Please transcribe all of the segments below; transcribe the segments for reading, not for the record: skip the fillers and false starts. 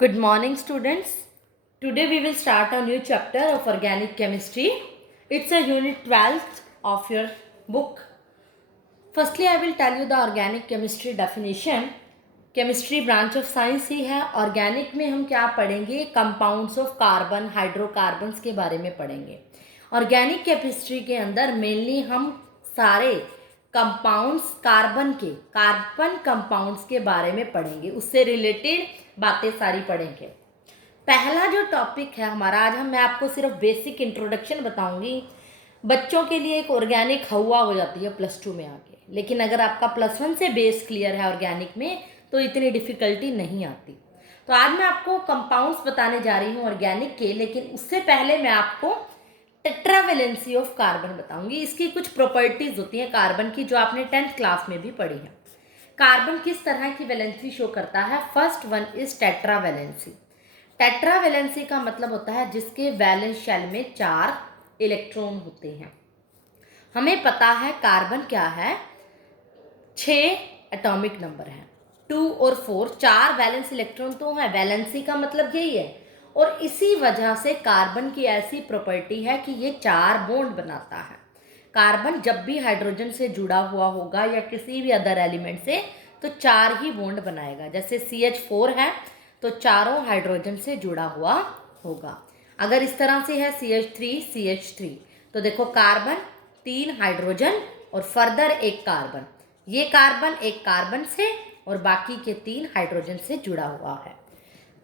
Good morning, students. Today we will start a new chapter of organic chemistry. It's a unit 12th of your book. Firstly, I will tell you the organic chemistry definition. Chemistry branch of science ही है. Organic में हम क्या पढ़ेंगे? Compounds of carbon, hydrocarbons के बारे में पढ़ेंगे. ऑर्गेनिक केमिस्ट्री के अंदर मेनली हम सारे कंपाउंड्स कार्बन कंपाउंड्स के बारे में पढ़ेंगे, उससे रिलेटेड बातें सारी पढ़ेंगे. पहला जो टॉपिक है हमारा आज, मैं आपको सिर्फ बेसिक इंट्रोडक्शन बताऊंगी. बच्चों के लिए एक ऑर्गेनिक हवा हो जाती है +2 में आके, लेकिन अगर आपका +1 से बेस क्लियर है ऑर्गेनिक में तो इतनी डिफ़िकल्टी नहीं आती. तो आज मैं आपको कंपाउंड्स बताने जा रही हूँ ऑर्गेनिक के, लेकिन उससे पहले मैं आपको टेट्रावेलेंसी ऑफ कार्बन बताऊंगी. इसकी कुछ प्रॉपर्टीज होती हैं कार्बन की जो आपने 10th क्लास में भी पढ़ी है. कार्बन किस तरह की वैलेंसी शो करता है? First one is tetravalency. Tetravalency का मतलब होता है जिसके वैलेंस शेल में 4 इलेक्ट्रॉन होते हैं. हमें पता है कार्बन क्या है, 6 एटॉमिक नंबर है, 2 और 4, 4 वैलेंस इलेक्ट्रॉन तो है. वैलेंसी का मतलब यही है, और इसी वजह से कार्बन की ऐसी प्रॉपर्टी है कि ये 4 बॉन्ड बनाता है. कार्बन जब भी हाइड्रोजन से जुड़ा हुआ होगा या किसी भी अदर एलिमेंट से तो 4 ही बॉन्ड बनाएगा. जैसे CH4 है तो चारों हाइड्रोजन से जुड़ा हुआ होगा. अगर इस तरह से है CH3 तो देखो कार्बन 3 हाइड्रोजन और फर्दर एक कार्बन. ये कार्बन एक कार्बन से और बाकी के 3 हाइड्रोजन से जुड़ा हुआ है.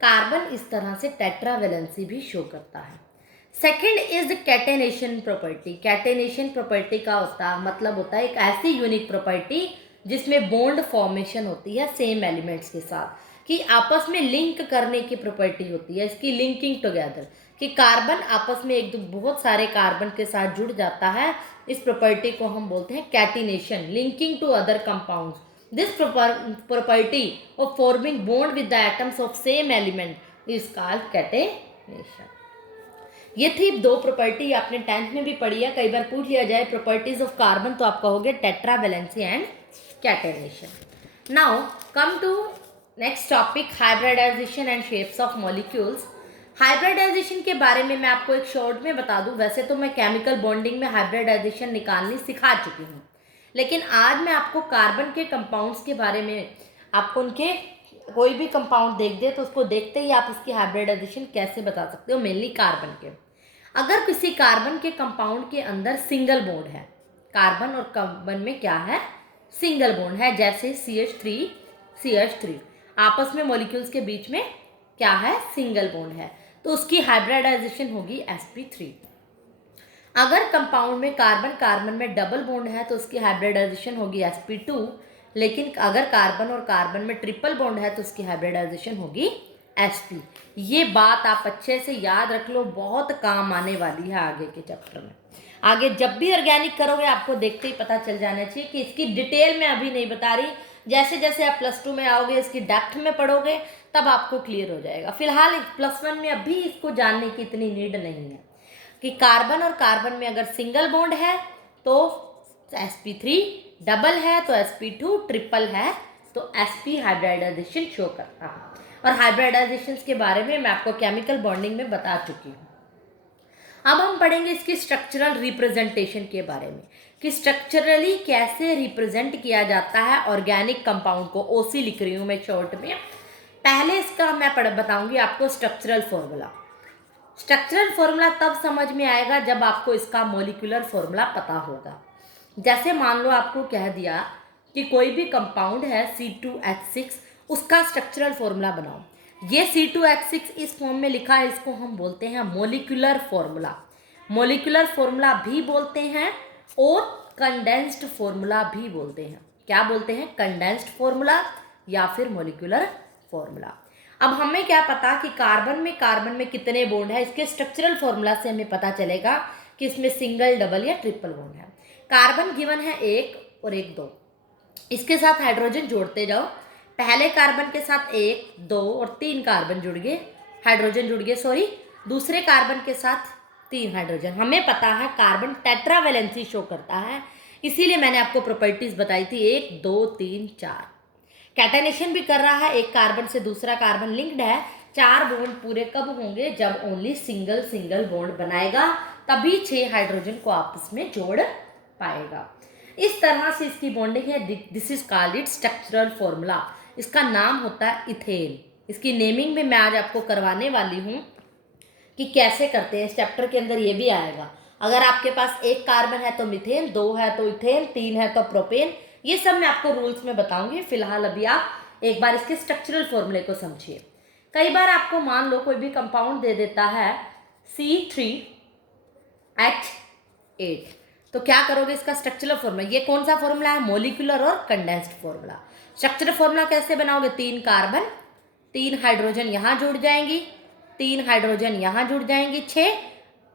कार्बन इस तरह से टेट्रावेलेंसी भी शो करता है. Second is catenation property. Catenation property का मतलब होता है एक ऐसी यूनिक प्रॉपर्टी जिसमें बॉन्ड फॉर्मेशन होती है सेम एलिमेंट्स के साथ, कि आपस में लिंक करने की प्रॉपर्टी होती है इसकी, लिंकिंग टुगेदर, कि कार्बन आपस में बहुत सारे कार्बन के साथ जुड़ जाता है. इस प्रॉपर्टी को हम बोलते हैं catenation, linking to other compounds. This property of forming bond with the atoms of same element is called catenation. ये थी 2 प्रॉपर्टी, आपने 10th में भी पढ़ी है. कई बार पूछ लिया जाए प्रॉपर्टीज ऑफ कार्बन तो आप कहोगे tetravalency and catenation. Now come to next topic, hybridization and shapes of molecules. Hybridization के बारे में मैं आपको एक शॉर्ट में बता दूं. वैसे तो मैं केमिकल बॉन्डिंग में हाइब्रिडाइजेशन निकालनी सिखा चुकी हूँ, लेकिन आज मैं आपको कार्बन के कंपाउंड्स के बारे में, आपको उनके कोई भी कंपाउंड देख दे तो उसको देखते ही आप उसकी हाइब्रिडाइजेशन कैसे बता सकते हो, मेनली कार्बन के. अगर किसी कार्बन के कंपाउंड के अंदर सिंगल बॉन्ड है, कार्बन और कार्बन में क्या है? सिंगल बॉन्ड है. जैसे CH3 आपस में मॉलिक्यूल्स के बीच में क्या है? सिंगल बॉन्ड है, तो उसकी हाइब्रिडाइजेशन होगी sp3. अगर कंपाउंड में कार्बन में डबल बॉन्ड है तो उसकी हाइब्रिडाइजेशन होगी sp2. लेकिन अगर कार्बन और कार्बन में ट्रिपल बॉन्ड है तो उसकी हाइब्रिडाइजेशन होगी sp. ये बात आप अच्छे से याद रख लो, बहुत काम आने वाली है आगे के चैप्टर में. आगे जब भी ऑर्गेनिक करोगे आपको देखते ही पता चल जाना चाहिए कि इसकी डिटेल में अभी नहीं बता रही. जैसे जैसे आप +2 में आओगे, इसकी डेप्थ में पढ़ोगे, तब आपको क्लियर हो जाएगा. फिलहाल +1 में अभी इसको जानने की इतनी नीड नहीं है कि कार्बन और कार्बन में अगर सिंगल बॉन्ड है तो sp3, डबल है तो sp2, ट्रिपल है तो sp हाइब्रिडाइजेशन शो करता है. और हाइब्रिडाइजेशन के बारे में मैं आपको केमिकल बॉन्डिंग में बता चुकी हूँ. अब हम पढ़ेंगे इसकी स्ट्रक्चरल रिप्रेजेंटेशन के बारे में, कि स्ट्रक्चरली कैसे रिप्रेजेंट किया जाता है ऑर्गेनिक कंपाउंड को. OC लिख रही हूँ मैं शॉर्ट में. पहले इसका मैं बताऊंगी आपको स्ट्रक्चरल फॉर्मूला. स्ट्रक्चरल फॉर्मूला तब समझ में आएगा जब आपको इसका मॉलिक्यूलर फॉर्मूला पता होगा. जैसे मान लो आपको कह दिया कि कोई भी कंपाउंड है C2H6, उसका स्ट्रक्चरल फॉर्मूला बनाओ. ये C2H6 इस फॉर्म में लिखा है, इसको हम बोलते हैं मॉलिक्यूलर फॉर्मूला. मॉलिक्यूलर फॉर्मूला भी बोलते हैं और कंडेंस्ड फॉर्मूला भी बोलते हैं. क्या बोलते हैं? कंडेंस्ड फॉर्मूला या फिर मॉलिक्यूलर फॉर्मूला. अब हमें क्या पता कि कार्बन में कितने बॉन्ड है? इसके स्ट्रक्चरल फॉर्मूला से हमें पता चलेगा कि इसमें सिंगल, डबल या ट्रिपल बॉन्ड है. कार्बन गिवन है 1 और 1 2. इसके साथ हाइड्रोजन जोड़ते जाओ. पहले कार्बन के साथ 1 2 और 3 कार्बन जुड़ गए, हाइड्रोजन जुड़ गए, दूसरे कार्बन के साथ 3 हाइड्रोजन. हमें पता है कार्बन टेट्रावेलेंसी शो करता है, इसीलिए मैंने आपको प्रॉपर्टीज बताई थी 1 2 3 4. कैटेनेशन भी कर रहा है, एक कार्बन से दूसरा कार्बन लिंक्ड है। 4 बॉन्ड पूरे कब होंगे? जब ओनली सिंगल सिंगल बॉन्ड बनाएगा, तभी 6 हाइड्रोजन को आपस में जोड़ पाएगा। इस तरह से इसकी बॉन्डिंग है। This is called it structural formula. इसका नाम होता है इथेन। इसकी नेमिंग में मैं आज आपको करवाने वाली हूँ कि कैसे करते हैं। इस चैप्टर के अंदर ये भी आएगा। अगर आपके पास एक कार्बन है तो मीथेन, 2 है तो इथेन, 3 है तो प्रोपेन। ये सब मैं आपको रूल्स में बताऊंगी। फिलहाल अभी आप एक बार इसके स्ट्रक्चरल फॉर्मूले को समझिए। कई बार आपको मान लो कोई भी कंपाउंड दे देता है C3H8, तो क्या करोगे? इसका स्ट्रक्चरल फॉर्मूला, ये कौन सा फॉर्मूला है? मॉलिक्यूलर और कंडेंस्ड फॉर्मूला। स्ट्रक्चरल फॉर्मूला कैसे बनाओगे? 3 कार्बन, 3 हाइड्रोजन यहाँ जुड़ जाएंगी, 3 हाइड्रोजन यहाँ जुड़ जाएंगी, 6,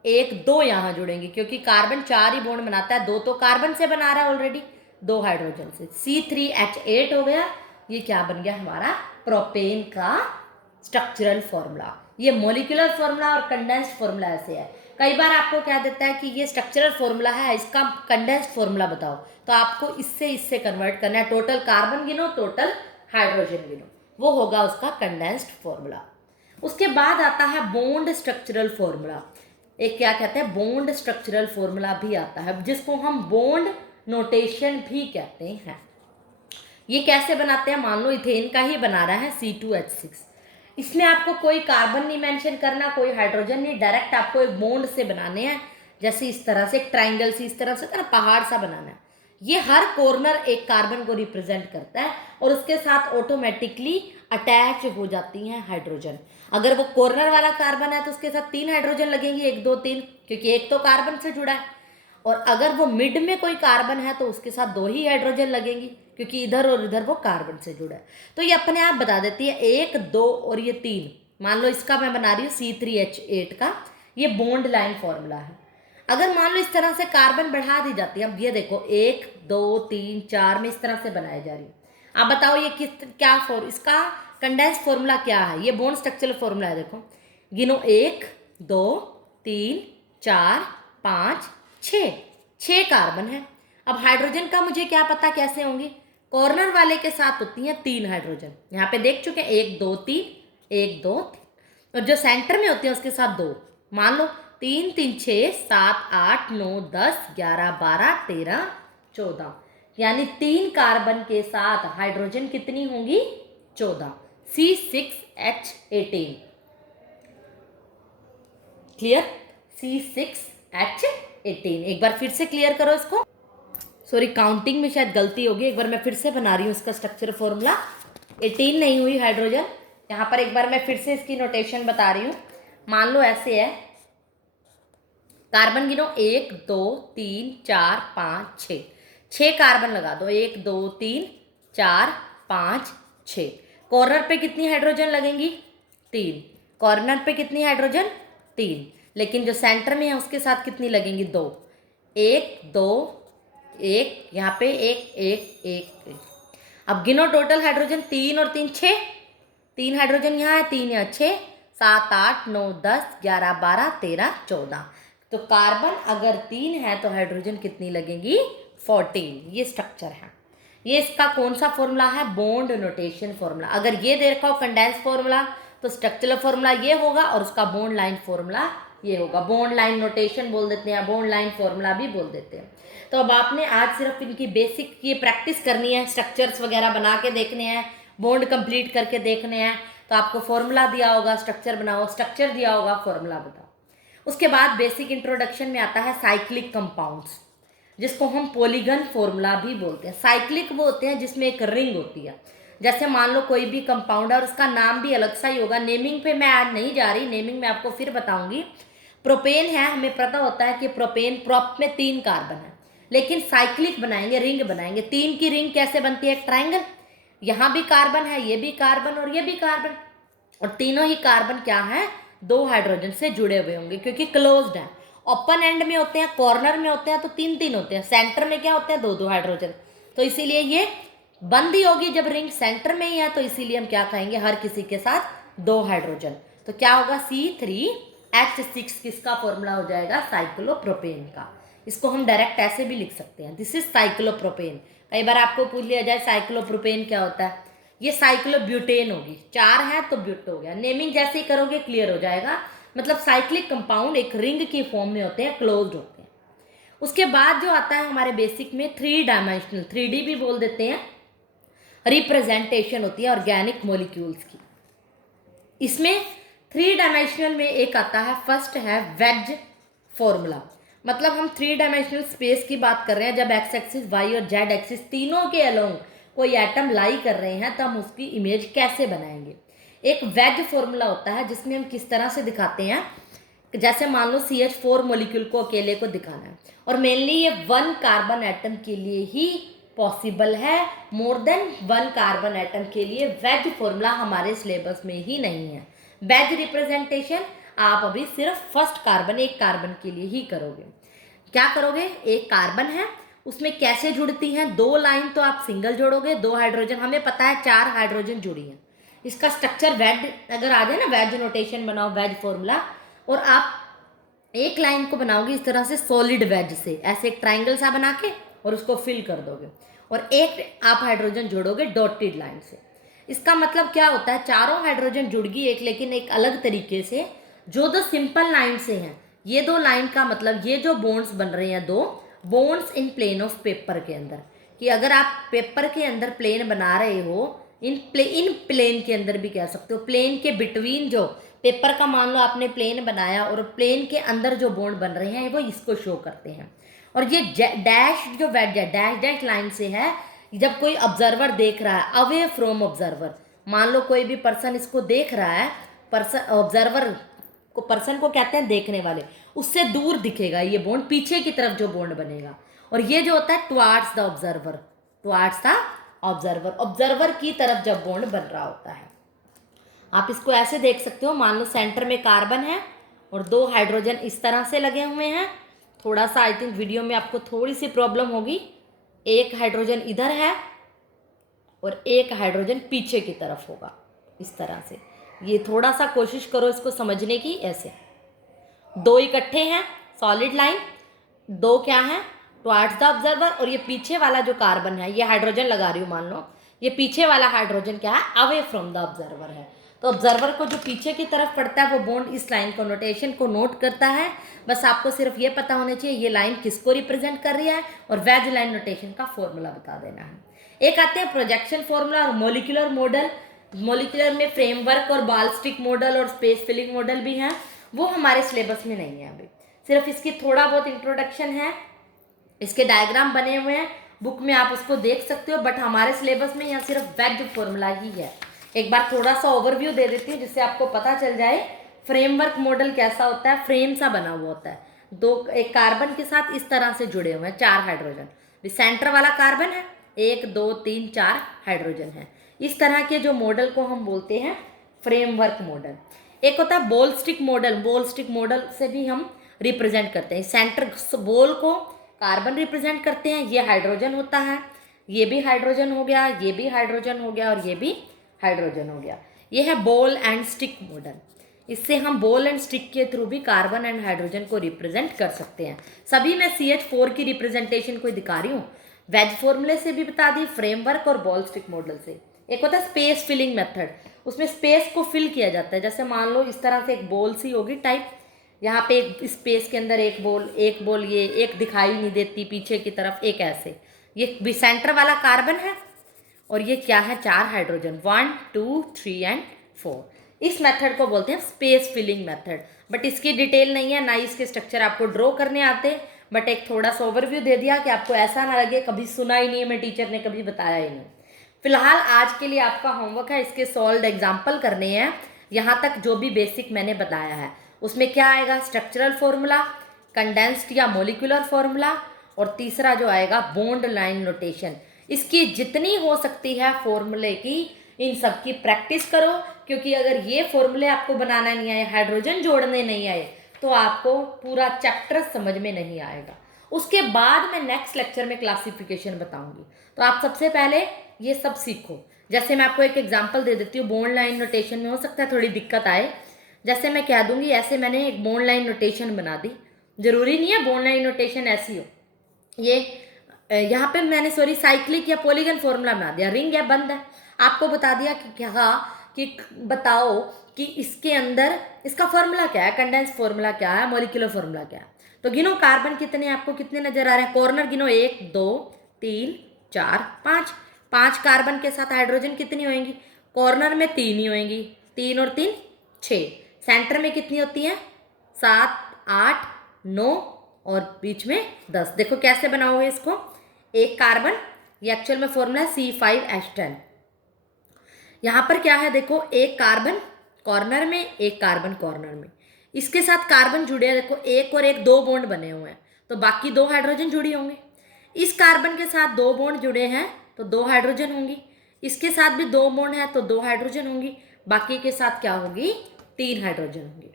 1 2 यहाँ जुड़ेंगे, क्योंकि कार्बन 4 ही बॉन्ड बनाता है, 2 तो कार्बन से बना रहा है ऑलरेडी, 2 हाइड्रोजन से। C3H8 हो गया। ये क्या बन गया? हमारा प्रोपेन का स्ट्रक्चरल फॉर्मूला। ये मॉलिक्यूलर फॉर्मूला और कंडेंस्ड फॉर्मूला ऐसे है। कई बार आपको क्या देता है कि ये स्ट्रक्चरल फॉर्मूला है, इसका कंडेंस्ड फॉर्मूला बताओ, तो आपको इससे कन्वर्ट करना है। टोटल कार्बन गिनो, टोटल हाइड्रोजन गिनो, वो होगा उसका कंडेंस्ड फॉर्मूला। उसके बाद आता है बॉन्ड स्ट्रक्चरल फॉर्मूला। एक क्या कहते हैं? बॉन्ड स्ट्रक्चरल फॉर्मूला भी आता है, जिसको हम बॉन्ड नोटेशन भी कहते हैं। ये कैसे बनाते हैं? मान लो इथेन का ही बना रहा है C2H6। इसमें आपको कोई कार्बन नहीं मेंशन करना, कोई हाइड्रोजन नहीं, डायरेक्ट आपको एक बॉन्ड से बनाने हैं। जैसे इस तरह से, एक ट्राइंगल सी इस तरह से ना, पहाड़ सा बनाना है। ये हर कॉर्नर एक कार्बन को रिप्रेजेंट करता है और उसके साथ ऑटोमेटिकली अटैच हो जाती हैं हाइड्रोजन। अगर वो कॉर्नर वाला कार्बन है तो उसके साथ 3 हाइड्रोजन लगेंगे, 1 2 3, क्योंकि एक तो कार्बन से जुड़ा है। और अगर वो मिड में कोई कार्बन है तो उसके साथ 2 ही हाइड्रोजन लगेंगी, क्योंकि इधर और इधर वो कार्बन से जुड़ा है। तो ये अपने आप बता देती है 1 2 और ये 3। मान लो इसका मैं बना रही हूँ C3H8 का, ये बॉन्ड लाइन फॉर्मूला है। अगर मान लो इस तरह से कार्बन बढ़ा दी जाती है, अब ये देखो 1 2 3 4 में इस तरह से बनाई जा रही है। आप बताओ ये क्या इसका कंडेंस्ड फॉर्मूला क्या है? ये बॉन्ड स्ट्रक्चरल फॉर्मूला है। देखो गिनो, 1 2 3 4 5 6 कार्बन है। अब हाइड्रोजन का मुझे क्या पता कैसे होंगी? कॉर्नर वाले के साथ होती हैं 3 हाइड्रोजन, यहाँ पे देख चुके हैं, 1 2 3 1 2 3, और जो सेंटर में होती है उसके साथ 2। मान लो 3 3 6 7 8 9 10 11 12 13 14, यानी 3 कार्बन के साथ हाइड्रोजन कितनी होंगी? 14। C6H18। क्लियर? C6H18। एक बार फिर से क्लियर करो इसको। सॉरी, काउंटिंग में शायद गलती होगी, एक बार मैं फिर से बना रही हूँ इसका स्ट्रक्चर फॉर्मूला। 18 नहीं हुई हाइड्रोजन। यहाँ पर एक बार मैं फिर से इसकी नोटेशन बता रही हूँ। मान लो ऐसे है, कार्बन गिनो, 1 2 3 4 5 6, 6 कार्बन लगा दो, 1 2 3 4 5 6। कॉर्नर पे कितनी हाइड्रोजन लगेंगी? 3। कॉर्नर पे कितनी हाइड्रोजन? 3। लेकिन जो सेंटर में है उसके साथ कितनी लगेंगी? 2। 1 2 1, यहाँ पे 1 1 1 1। अब गिनो टोटल हाइड्रोजन, 3 और 3 6, 3 हाइड्रोजन यहाँ है, 3 यहाँ, 6 7 8 9 10 11 12 13 14। तो कार्बन अगर 3 है तो हाइड्रोजन कितनी लगेंगी? 14। ये स्ट्रक्चर है। ये इसका कौन सा फॉर्मूला है? Bond notation formula. अगर ये दे रखा हो कंडेंस फॉर्मूला, तो स्ट्रक्चरल फॉर्मूला ये होगा और उसका बॉन्ड लाइन फॉर्मूला ये होगा। बॉन्ड लाइन नोटेशन बोल देते हैं, बॉन्ड लाइन फॉर्मूला भी बोल देते हैं। तो अब आपने आज सिर्फ इनकी बेसिक ये प्रैक्टिस करनी है, स्ट्रक्चर्स वगैरह बना के देखने हैं, बॉन्ड कंप्लीट करके देखने हैं। तो आपको फॉर्मूला दिया होगा, स्ट्रक्चर बनाओ, स्ट्रक्चर दिया होगा, फॉर्मूला बताओ। उसके बाद बेसिक इंट्रोडक्शन में आता है साइक्लिक कंपाउंड्स, जिसको हम पॉलीगन फॉर्मूला भी बोलते हैं। साइक्लिक वो होते हैं जिसमें एक रिंग होती है। जैसे मान लो कोई भी कंपाउंड है और उसका नाम भी अलग सा ही होगा। नेमिंग पे मैं आज नहीं जा रही, नेमिंग मैं आपको फिर बताऊंगी। प्रोपेन है, हमें पता होता है कि प्रोपेन प्रोप में 3 कार्बन है, लेकिन साइक्लिक बनाएंगे, रिंग बनाएंगे। 3 की रिंग कैसे बनती है? ट्राइंगल। यहाँ भी कार्बन है, ये भी कार्बन और ये भी कार्बन, और तीनों ही कार्बन क्या है? 2 हाइड्रोजन से जुड़े हुए होंगे, क्योंकि क्लोज्ड है। ओपन एंड में होते हैं, कॉर्नर में होते हैं तो 3 3 होते हैं, सेंटर में क्या होते हैं? 2 2 हाइड्रोजन। तो इसीलिए ये बंद ही होगी जब रिंग सेंटर में ही है, तो इसीलिए हम क्या कहेंगे? हर किसी के साथ 2 हाइड्रोजन। तो क्या होगा? C3H6 किसका फॉर्मूला हो जाएगा? साइक्लोप्रोपेन का। इसको हम डायरेक्ट ऐसे भी लिख सकते हैं, दिस इज साइक्लोप्रोपेन। कई बार आपको पूछ लिया जाए साइक्लोप्रोपेन क्या होता है, ये साइक्लोब्यूटेन होगी, 4 है तो ब्यूट हो गया। नेमिंग जैसे ही करोगे क्लियर हो जाएगा। मतलब साइक्लिक कंपाउंड एक रिंग की फॉर्म में होते हैं, क्लोज्ड होते हैं। उसके बाद जो आता है हमारे बेसिक में 3 डायमेंशनल, 3D भी बोल देते हैं, रिप्रेजेंटेशन होती है ऑर्गेनिक मॉलिक्यूल्स की। इसमें 3 डायमेंशनल में एक आता है, फर्स्ट है वेज फॉर्मूला। मतलब हम 3 डायमेंशनल स्पेस की बात कर रहे हैं, जब एक्स एक्सिस, वाई और जेड एक्सिस तीनों के अलोंग कोई एटम लाई कर रहे हैं तो हम उसकी इमेज कैसे बनाएंगे। एक वेज फॉर्मूला होता है जिसमें हम किस तरह से दिखाते हैं, जैसे मान लो CH4 मॉलिक्यूल को अकेले को दिखाना है, और मेनली ये 1 कार्बन एटम के लिए ही पॉसिबल है, मोर देन 1 कार्बन एटम के लिए वेज फॉर्मूला हमारे सिलेबस में ही नहीं है। वेज रिप्रेजेंटेशन आप अभी सिर्फ फर्स्ट कार्बन, एक कार्बन के लिए ही करोगे। क्या करोगे, एक कार्बन है, उसमें कैसे जुड़ती हैं 2 लाइन तो आप सिंगल जोड़ोगे, 2 हाइड्रोजन, हमें पता है 4 हाइड्रोजन जुड़ी हैं। इसका स्ट्रक्चर वेज अगर आ जाए ना, वेज नोटेशन बनाओ, वेज फॉर्मूला, और आप एक लाइन को बनाओगे इस तरह से सॉलिड वेज से, ऐसे एक ट्राइंगल सा बना के और उसको फिल कर दोगे, और एक आप हाइड्रोजन जोड़ोगे डॉटेड लाइन से। इसका मतलब क्या होता है, चारों हाइड्रोजन जुड़ गई एक, लेकिन एक अलग तरीके से, जो 2 सिंपल लाइन से हैं। ये 2 लाइन का मतलब ये जो बॉन्ड्स बन रहे हैं, 2 bonds in plane of paper के अंदर, कि अगर आप पेपर के अंदर प्लेन बना रहे हो, इन प्लेन के अंदर भी कह सकते हो, प्लेन के बिटवीन जो पेपर का मान लो आपने प्लेन बनाया और प्लेन के अंदर जो बॉन्ड बन रहे हैं वो इसको शो करते हैं। और ये डैश जो वेज है, डैश डैश लाइन से है, जब कोई ऑब्जर्वर देख रहा है, अवे फ्रॉम ऑब्जर्वर, मान लो कोई भी पर्सन इसको देख रहा है, पर्सन ऑब्जर्वर को, पर्सन को कहते हैं देखने वाले, उससे दूर दिखेगा ये बॉन्ड, पीछे की तरफ जो बॉन्ड बनेगा, और ये जो होता है towards the observer, towards the observer, observer की तरफ जब बॉन्ड बन रहा होता है। आप इसको ऐसे देख सकते हो, मान लो सेंटर में कार्बन है और 2 हाइड्रोजन इस तरह से लगे हुए हैं। थोड़ा सा आई थिंक वीडियो में आपको थोड़ी सी प्रॉब्लम होगी, एक हाइड्रोजन इधर है और एक हाइड्रोजन पीछे की तरफ होगा, इस तरह से। ये थोड़ा सा कोशिश करो इसको समझने की, ऐसे 2 इकट्ठे हैं, सॉलिड लाइन, 2 क्या है टुवार्ड्स द ऑब्जर्वर, और ये पीछे वाला जो कार्बन है, ये हाइड्रोजन लगा रही हूँ मान लो, ये पीछे वाला हाइड्रोजन क्या है, अवे फ्रॉम द ऑब्जर्वर है। तो ऑब्जर्वर को जो पीछे की तरफ पड़ता है वो बॉन्ड इस लाइन को, नोटेशन को नोट करता है। बस आपको सिर्फ ये पता होना चाहिए ये लाइन किसको रिप्रेजेंट कर रही है, और वेज लाइन नोटेशन का फॉर्मूला बता देना है। एक आते हैं प्रोजेक्शन फॉर्मूला और मोलिकुलर मॉडल। मोलिकुलर में फ्रेमवर्क और बाल्स्टिक मॉडल और स्पेस फिलिंग मॉडल भी हैं, वो हमारे सिलेबस में नहीं है अभी, सिर्फ इसकी थोड़ा बहुत इंट्रोडक्शन है, इसके डायग्राम बने हुए हैं बुक में, आप उसको देख सकते हो, बट हमारे सिलेबस में यहाँ सिर्फ वेज फॉर्मूला ही है। एक बार थोड़ा सा ओवरव्यू दे देती हूँ जिससे आपको पता चल जाए फ्रेमवर्क मॉडल कैसा होता है। फ्रेम सा बना हुआ होता है, 2 एक कार्बन के साथ इस तरह से जुड़े हुए हैं 4 हाइड्रोजन, सेंटर वाला कार्बन है, 1 2 3 4 हाइड्रोजन है। इस तरह के जो मॉडल को हम बोलते हैं फ्रेमवर्क मॉडल। एक होता है ball stick model, ball stick model से भी हम रिप्रेजेंट करते हैं, सेंटर बॉल को कार्बन रिप्रेजेंट करते हैं, ये हाइड्रोजन होता है, ये भी हाइड्रोजन हो गया, ये भी हाइड्रोजन हो गया, और ये भी हाइड्रोजन हो गया। ये है बॉल एंड स्टिक मॉडल। इससे हम बॉल एंड स्टिक के थ्रू भी कार्बन एंड हाइड्रोजन को रिप्रेजेंट कर सकते हैं। सभी में CH4 की रिप्रेजेंटेशन को दिखा रही हूँ, वेज फॉर्मूले से भी बता दी, फ्रेमवर्क और बॉल स्टिक मॉडल से। एक होता है स्पेस फिलिंग मेथड, उसमें स्पेस को फिल किया जाता है, जैसे मान लो इस तरह से एक बॉल सी होगी टाइप, यहाँ पे एक स्पेस के अंदर एक बॉल, ये एक दिखाई नहीं देती पीछे की तरफ, एक ऐसे, ये भी सेंटर वाला कार्बन है, और ये क्या है 4 हाइड्रोजन, 1 2 3 एंड 4। इस मेथड को बोलते हैं स्पेस फिलिंग मेथड, बट इसकी डिटेल नहीं है, ना ही इसके स्ट्रक्चर आपको ड्रॉ करने आते, बट एक थोड़ा सा ओवरव्यू दे दिया कि आपको ऐसा ना लगे कभी सुना ही नहीं है, मैं टीचर ने कभी बताया ही नहीं। फिलहाल आज के लिए आपका होमवर्क है, इसके सॉल्व एग्जाम्पल करने हैं, यहाँ तक जो भी बेसिक मैंने बताया है उसमें क्या आएगा, स्ट्रक्चरल फॉर्मूला, कंडेंस्ड या मोलिकुलर फॉर्मूला, और तीसरा जो आएगा बॉन्ड लाइन नोटेशन। इसकी जितनी हो सकती है फॉर्मूले की, इन सब की प्रैक्टिस करो, क्योंकि अगर ये फॉर्मूले आपको बनाना नहीं आए, हाइड्रोजन जोड़ने नहीं आए, तो आपको पूरा चैप्टर समझ में नहीं आएगा। उसके बाद मैं नेक्स्ट लेक्चर में क्लासिफिकेशन बताऊंगी, तो आप सबसे पहले ये सब सीखो। जैसे मैं आपको एक एग्जांपल दे देती हूँ, बॉन्ड लाइन नोटेशन में हो सकता है थोड़ी दिक्कत आए, जैसे मैं कह दूंगी ऐसे मैंने एक बॉन्ड लाइन नोटेशन बना दी, जरूरी नहीं है बॉन्ड लाइन नोटेशन ऐसी हो, ये यहाँ पे मैंने साइक्लिक या पॉलीगन फॉर्मूला बना दिया, रिंग है बंद है। आपको बता दिया कि क्या कि बताओ कि इसके अंदर इसका फॉर्मूला क्या है, कंडेंस फॉर्मूला क्या है, मॉलिक्यूलर फॉर्मूला क्या है। तो गिनो कार्बन कितने, आपको कितने नजर आ रहे हैं, कॉर्नर गिनो, 1 2 3 4 5। 5 कार्बन के साथ हाइड्रोजन कितनी होंगी, कॉर्नर में 3 ही होंगी, 3 और 3 6। सेंटर में कितनी होती है, 7 8 9 और बीच में 10। देखो कैसे बनाओगे इसको, एक कार्बन, ये एक्चुअल में फॉर्मूला है C5H10। यहाँ पर क्या है देखो, एक कार्बन कॉर्नर में, एक कार्बन कॉर्नर में, इसके साथ कार्बन जुड़े हैं, देखो एक और एक 2 बॉन्ड बने हुए हैं, तो बाकी 2 हाइड्रोजन जुड़ी होंगे। इस कार्बन के साथ 2 बॉन्ड जुड़े हैं तो 2 हाइड्रोजन होंगी, इसके साथ भी 2 बॉन्ड है तो 2 हाइड्रोजन होंगी, बाकी के साथ क्या होगी, 3 हाइड्रोजन होंगी।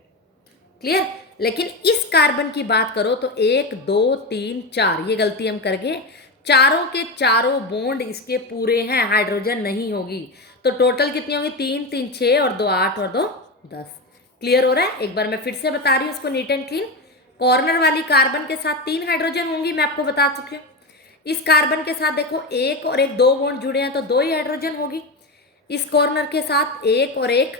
क्लियर। लेकिन इस कार्बन की बात करो तो 1 2 3 4, ये गलती हम कर गए, चारों के चारों बॉन्ड इसके पूरे हैं, हाइड्रोजन नहीं होगी। तो टोटल कितनी होंगी, 3 3 6 और 2 8 और 2 10। क्लियर हो रहा है, एक बार मैं फिर से बता रही हूँ इसको नीट एंड क्लीन। कॉर्नर वाली कार्बन के साथ 3 हाइड्रोजन होंगी, मैं आपको बता चुकी हूँ। इस कार्बन के साथ देखो एक और एक 2 बॉन्ड जुड़े हैं तो 2 ही हाइड्रोजन होगी। इस कॉर्नर के साथ एक और एक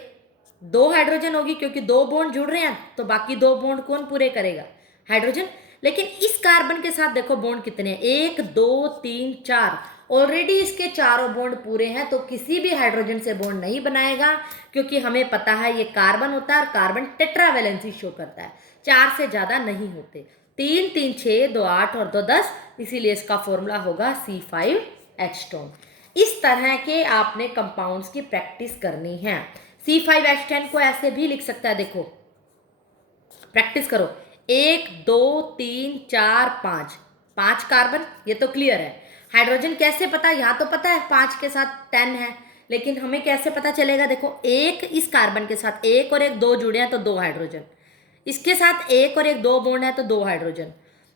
2 हाइड्रोजन होगी, क्योंकि 2 बॉन्ड जुड़ रहे हैं तो बाकी 2 बॉन्ड कौन पूरे करेगा, हाइड्रोजन। लेकिन इस कार्बन के साथ देखो बॉन्ड कितने हैं, 1 2 3 4, ऑलरेडी इसके चारों बॉन्ड पूरे हैं, तो किसी भी हाइड्रोजन से बॉन्ड नहीं बनाएगा, क्योंकि हमें पता है ये कार्बन होता है और कार्बन टेट्रावैलेंसी शो करता है, 4 से ज्यादा नहीं होते। 3 3 6 2 8 और 2 10, इसीलिए इसका फॉर्मूला होगा C5H10। इस तरह के आपने कंपाउंड्स की प्रैक्टिस करनी है। C5H10 को ऐसे भी लिख सकता है, देखो प्रैक्टिस करो, 1 2 3 4 5, 5 कार्बन, ये तो क्लियर है। हाइड्रोजन कैसे पता, यहाँ तो पता है 5 के साथ 10 है, लेकिन हमें कैसे पता चलेगा, देखो एक इस कार्बन के साथ एक और एक 2 जुड़े हैं तो 2 हाइड्रोजन, इसके साथ एक और एक 2 बॉन्ड है तो 2 हाइड्रोजन,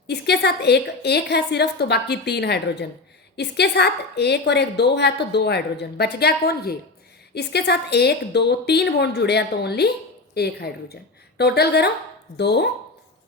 इसके साथ एक है सिर्फ तो बाकी 3 हाइड्रोजन, इसके साथ एक और एक 2 है तो 2 हाइड्रोजन, बच गया कौन, ये। इसके साथ 1 2 3 बॉन्ड जुड़े हैं तो ओनली 1 हाइड्रोजन। टोटल करो, 2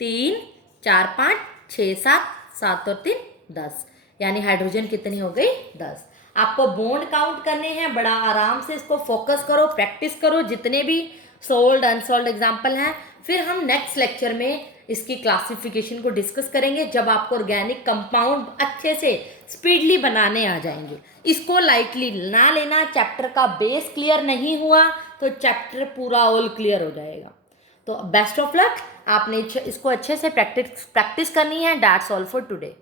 3 4 5 6 7 7 और 3 10, यानी हाइड्रोजन कितनी हो गई, 10। आपको बॉन्ड काउंट करने हैं, बड़ा आराम से इसको फोकस करो, प्रैक्टिस करो, जितने भी सोल्ड अनसोल्ड एग्जाम्पल हैं। फिर हम नेक्स्ट लेक्चर में इसकी क्लासिफिकेशन को डिस्कस करेंगे, जब आपको ऑर्गेनिक कंपाउंड अच्छे से स्पीडली बनाने आ जाएंगे। इसको लाइटली ना लेना, चैप्टर का बेस क्लियर नहीं हुआ तो चैप्टर पूरा ऑल क्लियर हो जाएगा। तो बेस्ट ऑफ लक, आपने इसको अच्छे से प्रैक्टिस करनी है। That's all for today.